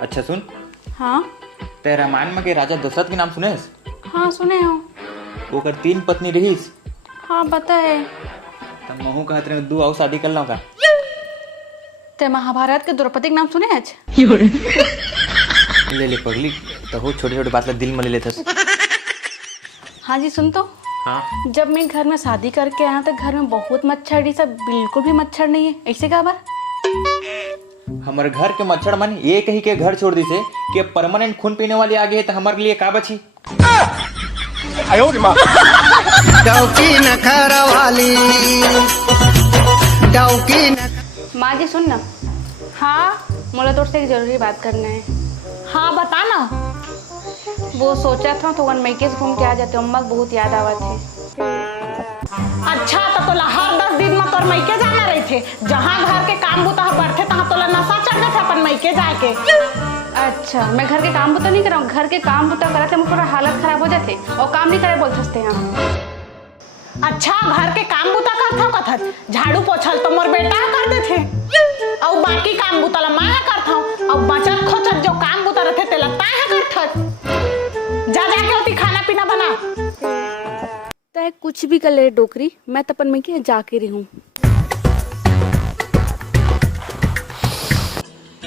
अच्छा सुन, हाँ ते रामायण में के राजा दशरथ के नाम सुने? हाँ सुने हो। वो कर 3 पत्नी रहीस। हाँ पता है। तब महू कहत रहे 2 और शादी कर लो का। ते महाभारत के द्रौपदी के नाम सुने आज? ले ले पगली, तो हो छोटे छोटे बात ला दिल में ले लेथस। हाँ जी सुन तो। हाँ जब मैं घर में शादी करके आया तो घर में बहुत मच्छर ही सब, बिल्कुल भी मच्छर नहीं है। ऐसे का बार? हमारे घर के मच्छर मन ये कही के घर छोड़ दी से कि परमानेंट खून पीने वाली आ गई है तो हमारे लिए का बची। डौकी नखरा वाली डौकी माँ जी सुन ना। हाँ मुझे तो उससे एक जरूरी बात करना है। हाँ बता ना। वो सोचा था तो वन मैके से घूम के आ जाते, अम्मा को बहुत याद आवा थे। अच्छा तो तोला हर 10 दिन में तोर मैके जाना रही थे। जहाँ घर के काम बुता बढ़ते तहाँ तोला नशा चढ़ थे अपन मैके जाके। अच्छा मैं घर के काम बुता नहीं कर रहा हूँ, घर के काम बुता कराते मुझे पूरा हालत खराब हो जाते और काम नहीं करे बोल सकते हैं। अच्छा घर के काम बुता करता हूँ कथत, झाड़ू पोछल तो मोर बेटा कर दे थे और बाकी काम बुता ला मैं करता हूँ और बचत खोचत जो काम बुता रहते ते लगता है करथत। जा जाके होती खाना पीना बना। तय कुछ भी कर ले डोकरी, मैं तपन में के जाके रही हूँ।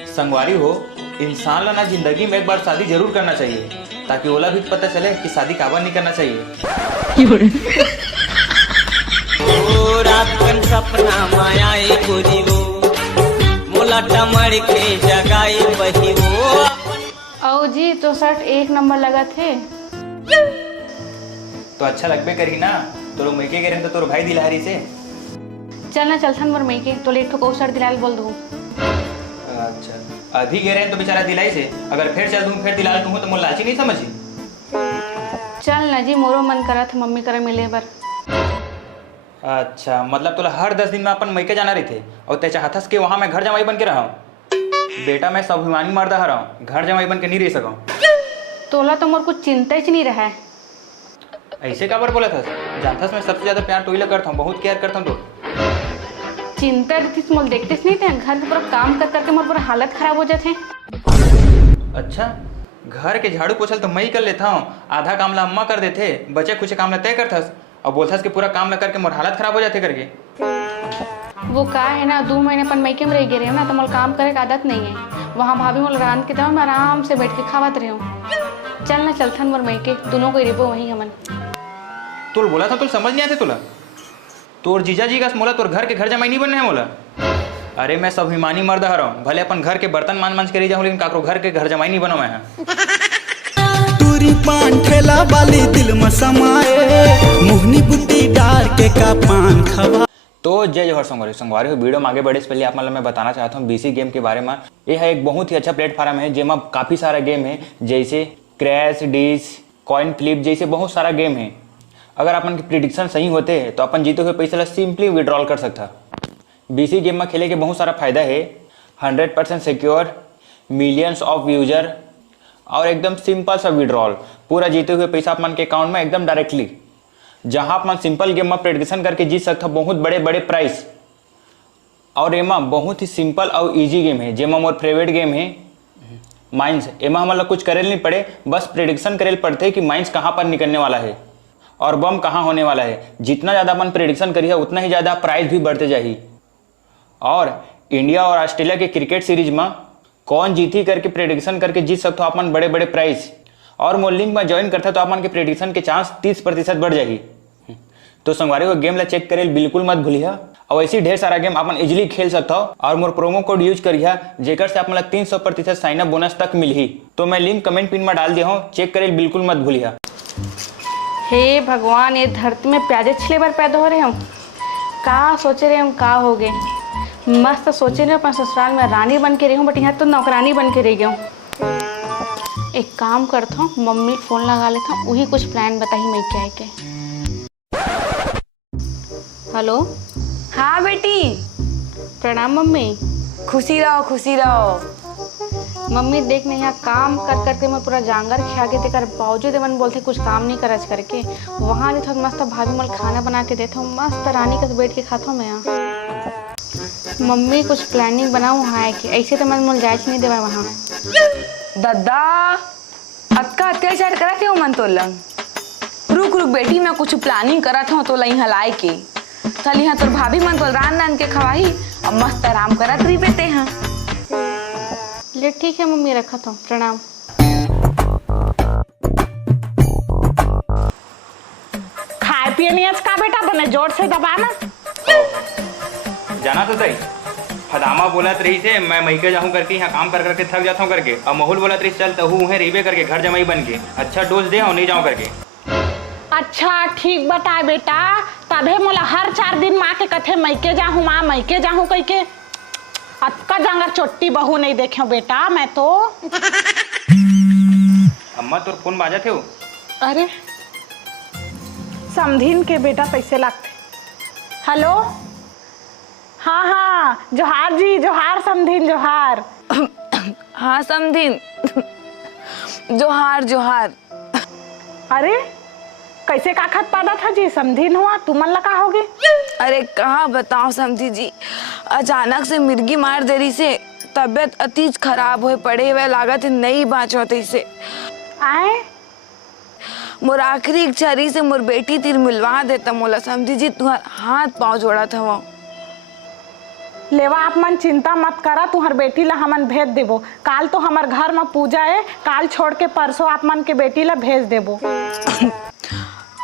संगवारी हो, इंसान ला ना जिंदगी में एक बार शादी जरूर करना चाहिए ताकि ओला भी पता चले कि शादी काबर नहीं करना चाहिए। रातन सपना मायाई पूरी वो मोला टमड़ के जगाई बही वो। आओ जी तो शर्ट 1 नंबर लगा थे। तो अच्छा लगबे करी ना, तो मैके गए तो तोर भाई दिलहरी से। चल ना चलथन मोर मैके तो लेट ठोक शर्ट दिलाल बोल दो। अच्छा अभी गए रहे तो बेचारा दिलाई से, अगर फिर चल दूं फिर दिलाल दूं तो मोर लाची नहीं समझी। चल ना जी मोरो मन करा था मम्मी करा मिले बर। अच्छा मतलब तोला हर 10 दिन में अपन मैके जाना रही थे और ते चाहतस कि वहां मैं घर जमाई बन के रहा हूँ। बेटा मैं स्वाभिमानी मर्द रहा हूँ, घर जमाई बन के नहीं रह सकूँ। तोला तो मोर कुछ चिंता ही नहीं रहा है। ऐसे काबर बोला था? जानथस मैं सबसे ज्यादा प्यार टोइला करता हूँ, बहुत केयर करता हूँ। तो चिंता रहती मोल देखते नहीं थे, घर के पूरा काम कर करके मोर पूरा हालत खराब हो जाते। अच्छा घर के झाड़ू पोछल तो मैं ही कर लेता हूँ, आधा काम ला अम्मा कर देते, बचे कुछ काम ला तय करथस और बोलथस कि पूरा काम ला करके मोर हालत खराब हो जाते करके। वो का है ना 2 महीने अपन मैके में रह गए रहे ना तो मोल काम करे का आदत नहीं है। वहाँ भाभी मोल रांध के मैं आराम से बैठ के खावत रही हूँ। चल ना चलथन मोर मैके, दोनों को रिबो वही हमन। तोल बोला था, तुल समझ नहीं आते तुला? तोर जीजा जी का मोला तोर घर के घर जमाई नहीं बनना है मोला। अरे मैं स्वाभिमानी मर्द हर हूँ, भले अपन घर के बर्तन मांझ के रह जाऊँ लेकिन काकरो घर के घर जमाई नहीं बनो मैं। तुरी पान ठेला वाली दिल में समाए मोहनी बुद्धि डार के का पान खवा। तो जय जवाहर संगवारी हो। वीडियो में आगे बढ़े से पहले आप मतलब मैं बताना चाहता हूँ बीसी गेम के बारे में। ये है एक बहुत ही अच्छा प्लेटफॉर्म है जेमा काफ़ी सारा गेम है, जैसे क्रैश डिश कॉइन फ्लिप जैसे बहुत सारा गेम है। अगर अपन के प्रिडिक्शन सही होते हैं तो अपन जीते हुए पैसा ला सिंपली विड्रॉल कर सकता। बीसी गेम में खेले के बहुत सारा फायदा है, 100% सिक्योर, मिलियंस ऑफ यूजर और एकदम सिंपल सा विड्रॉल। पूरा जीते हुए पैसा अपन के अकाउंट में एकदम डायरेक्टली, जहां अपन सिंपल गेम में प्रेडिक्शन करके जीत सकता बहुत बड़े बड़े प्राइस। और एमा बहुत ही सिंपल और इजी गेम है, जेमा मोर फेवरेट गेम है माइंस। एमा हमारा कुछ करे नहीं पड़े, बस प्रेडिक्शन करे पड़ते है कि माइंस कहाँ पर निकलने वाला है और बम कहाँ होने वाला है। जितना ज़्यादा अपन प्रेडिक्शन करिए उतना ही ज़्यादा प्राइस भी बढ़ते जाए। और इंडिया और ऑस्ट्रेलिया के क्रिकेट सीरीज में कौन जीती करके प्रेडिक्शन करके जीत सकते हो अपन बड़े बड़े प्राइस। और मोर लिंक में ज्वाइन करता तो अपन के प्रेडिक्शन के चांस 30% बढ़ जाएगी। तो संगवारी को गेम ला चेक करे बिल्कुल मत भूलिए। और ऐसी ढेर सारा गेम अपन इजिली खेल सकता हो और मोर प्रोमो कोड यूज करिए जेकर से अपन 300% साइनअप बोनस तक मिली। तो मैं लिंक कमेंट पिन में डाल दिया हूँ, चेक करे बिल्कुल मत भूलिए। हे भगवान, ये धरती में प्याजे छिले बार पैदा हो रहे हम। का सोचे रहे हम का हो गए। मस्त सोचे रहे अपन ससुराल में रानी बन के रही हूँ, बट यहाँ तो नौकरानी बन के रह गया हूँ। एक काम करता हूँ, मम्मी फोन लगा लेता हूँ, वही कुछ प्लान बताई मैं क्या है के। हेलो। हाँ बेटी। प्रणाम मम्मी। खुशी रहो खुशी रहो। मम्मी देख नहीं यहाँ काम कर करके मैं पूरा जांगर खिया के देकर बावजूद मन बोलते कुछ काम नहीं करज करके। वहाँ देखो मस्त भाभी मल खाना बना के देता हूँ, मस्त रानी का बैठ के खाता हूँ मैं यहाँ। मम्मी कुछ प्लानिंग बनाऊँ है कि ऐसे तो मन जायज नहीं देवा वहाँ। दादा अक्का अत्याचार करत हो मन तो लंग। रुक रुक बेटी, मैं कुछ प्लानिंग करत हूँ तो लई हलाए के चल यहाँ तोर भाभी मन तो रान के खवाही अब मस्त आराम करत रही बेते हैं। ले ठीक है मम्मी, रखा तो प्रणाम। खाए पिए नहीं आज का बेटा, बने जोर से दबाना। जाना तो सही, फदामा बोला रही से मैं मैके जाऊँ करके यहाँ काम कर करके थक जाता हूँ करके, और माहौल बोला रही चल तो हूँ रेबे करके घर जमाई बन के अच्छा डोज दे और नहीं जाऊँ करके। अच्छा ठीक बताए बेटा, तभे मोला हर 4 दिन माँ के कथे मैके जाहूँ माँ मैके जाहूँ कह के अक्का जंगर चोट्टी बहू नहीं देखे बेटा मैं तो। अम्मा तोर फोन बाजा थे हो? अरे समझीन के बेटा पैसे लागते। हेलो हाँ हाँ जोहार जी, जोहार समझीन जोहार। हाँ समझीन जोहार जोहार। अरे कैसे का खत पादा था जी, समझीन हुआ तुमन लगा होगे? अरे कहाँ बताओ समझी जी, अचानक से मिर्गी मार दे रही से तबियत अतीज खराब हो पड़े हुए लागत नहीं बाँचो से आए मोर आखिरी इच्छा रही से मोर बेटी तीर मिलवा देता मोला समझी जी, तुम्हार हाथ पाँव जोड़ा था वो। लेवा आप मन चिंता मत करा, तुम्हार बेटी ला हमन भेज देबो। काल तो हमार घर में पूजा है, काल छोड़ के परसों आप मन के बेटी ला भेज देबो।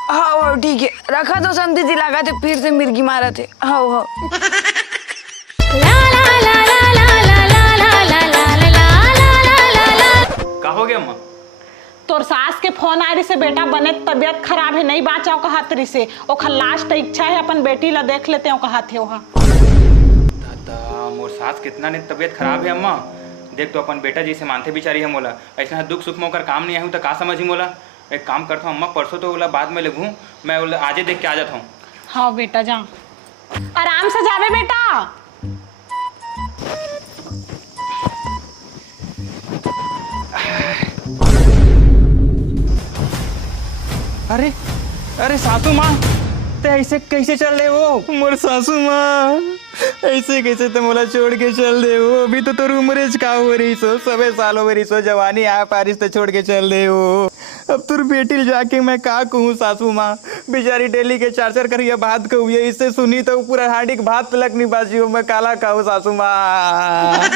हाँ ठीक है, रखा तो समझी जी, लगा थे फिर से मिर्गी मारा थे। हाँ का हो गया अम्मा? तोर सास के फोन आ रही से बेटा बने तबियत खराब है नहीं बाँचाओ कहत रही से, ओखर लास्ट इच्छा है अपन बेटी ला देख लेते हो कहत है वहाँ। दादा मोर सास कितना ने तबियत खराब है अम्मा, देख तो अपन बेटा जी से मानते बिचारी है मोला, ऐसा दुख सुख में काम नहीं आऊँ तो का समझी मोला। एक काम करता हूँ अम्मा, परसों तो बोला बाद में लगूँ, मैं आजे देख के आ जाता हूँ। हाँ बेटा जा आराम से जावे बेटा। अरे अरे सासू माँ ते ऐसे कैसे चल रहे हो? मोर सासू माँ ऐसे कैसे तो मोला छोड़ के चल दे हो? अभी तो तोर उम्र का हो रही सो, सबे साल हो रही सो, जवानी आ पारिस तो छोड़ के चल दे हो। अब तुर बेटी जाके मैं का कहूँ सासू माँ, बेचारी डेली के 4 करिए भात कहूँ, इससे सुनी तो पूरा हांडी के भात तलक नहीं बाजी हो, मैं काला कहूँ सासू माँ।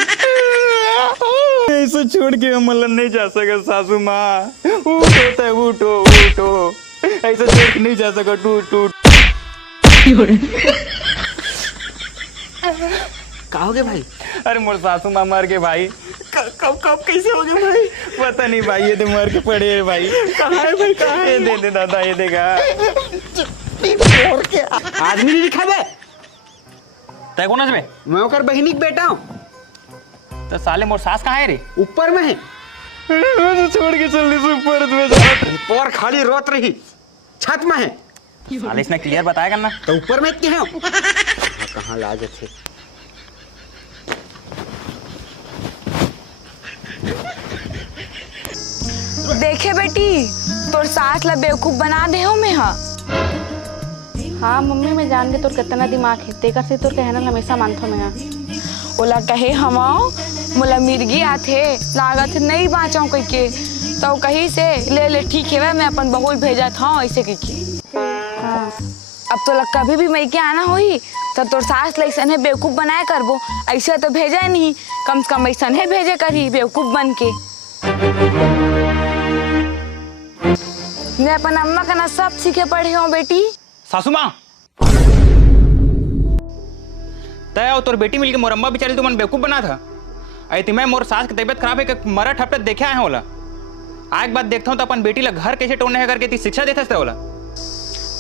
ऐसे छोड़ के हम नहीं जा सके सासू माँ, उठो ते उठो उठो, ऐसे छोड़ के नहीं जा सका, टूट टूट। का हो गया भाई? अरे मोर सासू माँ मर गए भाई। कब कब कैसे हो गया भाई? पता नहीं भाई, ये तो मर के पड़े है भाई। कहाँ है भाई, कहाँ है? ये दे दादा, ये देगा। और क्या आदमी नहीं दिखा बे? तय कौन है? मैं ओकर बहिनी के बेटा हूँ। तो साले मोर सास कहाँ है रे? ऊपर में है। छोड़ के चल रही ऊपर में, और खाली रोत रही, छत में है। साले इसने क्लियर बताया करना। तो ऊपर में क्या है? कहाँ लाज थे? देखे बेटी तोर सास ला बेवकूफ बना दे हो मैं। हाँ मम्मी, मैं जान के तोर कितना दिमाग है, तेकर से तोर कहना हमेशा मानथो मैं। ओला कहे हम मोला मिर्गी आथे लागत नहीं बाँचाऊ कह के, तो कहीं से ले ले ठीक है मैं अपन बहुल भेजा था ऐसे कह के। हाँ अब तो लग कभी भी मैं के आना होई तो तोर सास लैसन है बेवकूफ बनाए करबो, ऐसे तो भेजा नहीं, कम से कम ऐसन है भेजे करी बेवकूफ बन के। मैं अपन अम्मा का ना सब सीखे पढ़ी हूँ बेटी। सासू माँ तय और तोर बेटी मिलके मोर अम्मा बेचारी तो मन बेवकूफ बना था। ऐती मैं मोर सास की तबीयत खराब है कि मरा ठपट देखे आए हैं ओला। आज बात देखता हूँ तो अपन बेटी ला घर कैसे टोड़ने है करके ती शिक्षा देता था ओला।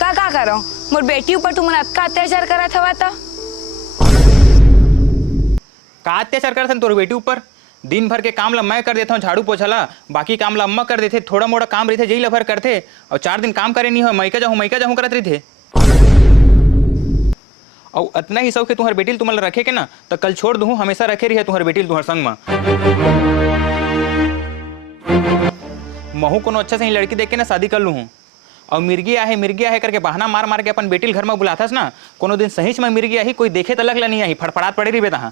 का करो मोर बेटी ऊपर तुम अक्का अत्याचार करा था तो का अत्याचार करता तोर बेटी ऊपर? दिन भर के काम ला मैं कर देता हूँ, झाड़ू पोछला, बाकी काम ला अम्मा कर देते, थोड़ा मोड़ा काम रहते जही ला भर करते, और 4 दिन काम करे नहीं हो, मैका जाऊँ करत रही थे। और इतना ही शौक है तुम्हारे बेटी तुम्हारे रखे के ना, तो कल छोड़ दूँ, हमेशा रखे रही है तुम्हारे बेटी तुम्हारे संग में। महू कोनो अच्छा से ही लड़की देख के ना शादी कर लूँ, और मिर्गी आहे करके बहाना मार मार के अपन बेटी घर में बुलाथस ना, कोनो दिन सही में मिर्गी आही, कोई देखे तो लगला नहीं आही, फड़फड़ात पड़े रही बेटा।